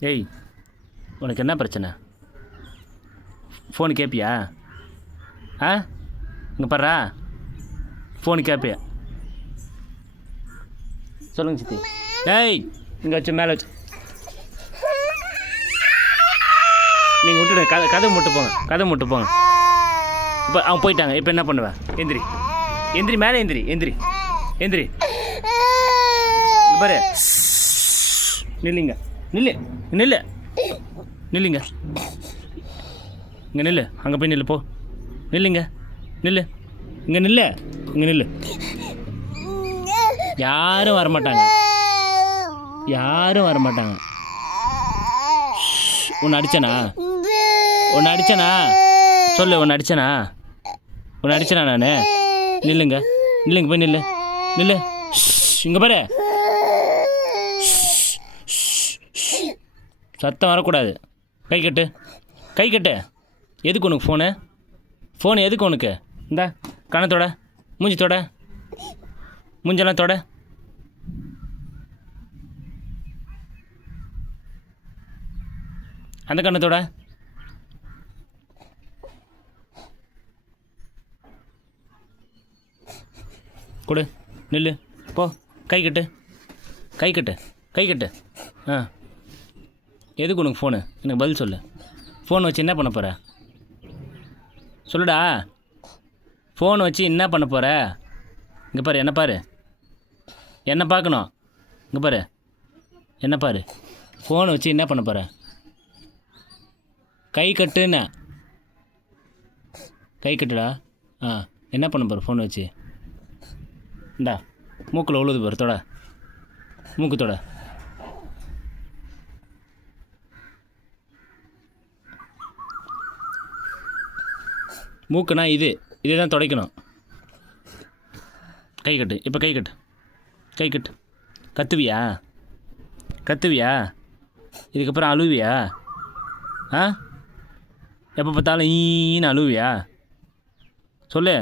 ஏய், உனக்கு என்ன பிரச்சனை? ஃபோனு கேட்பியா? ஆ, இங்கே பாடுறா, ஃபோனு கேட்பியா? சொல்லுங்க சித்தி. ஏய், இங்கே வச்சு மேலே வச்சு நீங்கள் விட்டுடுங்க. கதை முட்டு போங்க, கதை முட்டு போங்க. இப்போ அவன் போயிட்டாங்க. இப்போ என்ன பண்ணுவேன்? எந்திரி, எந்திரி, மேலே எந்திரி, எந்திரி, எந்திரி. பாரு, நில்லுங்க, நில்லு, நில்லு, நில்லுங்க, இங்கே நில்லு. அங்கே போய் நில்லு, போ, நில்லுங்க, நில்லு, இங்கே நில்லு, இங்கே நில்லு. யாரும் வரமாட்டாங்க, யாரும் வரமாட்டாங்க. உன்னை அடிச்சனா? உன்னை அடிச்சனா? சொல்லு, உன்னை அடிச்சனா? உன்னை அடிச்சனா நான்? நில்லுங்க, நில்லுங்க, போய் நில்லு, நில்லு. இங்கே பாரு, சத்தம் வரக்கூடாது. கை கட்டு, கை கட்டு. எதுக்கு உனக்கு ஃபோனு? ஃபோனு எதுக்கு உனக்கு? இந்தா கணத்தோட, மூஞ்சி தொட, மூஞ்செல்லாம் தொட. அந்த கண்ணத்தோட. கொடு, நில்லு, போ. கை கட்டு, கை கட்டு, கை கட்டு. ஆ, எதுக்கு உனக்கு ஃபோனு? எனக்கு பதில் சொல்லு. ஃபோன் வச்சு என்ன பண்ண போகிற? சொல்லுடா. ஃபோன் வச்சு என்ன பண்ண போகிற? இங்கே பாரு, என்ன பாரு, என்ன பார்க்கணும். இங்கே பாரு, என்ன பாரு. ஃபோனை வச்சு என்ன பண்ண போகிற? கை கட்டுன்னு. கை கட்டுடா. ஆ, என்ன பண்ண போகிற ஃபோனை வச்சு? இந்தா மூக்கில் உழுது பாரு, தொட, மூக்கு தொட. மூக்குனா இது, இதே தான் துடைக்கணும். கை கட்டு, இப்போ கை கட்டு, கை கட்டு. கத்துவியா? கத்துவியா? இதுக்கப்புறம் அழுவியா? ஆ, எப்போ பார்த்தாலும் ஈன்னு அழுவியா? சொல்லு.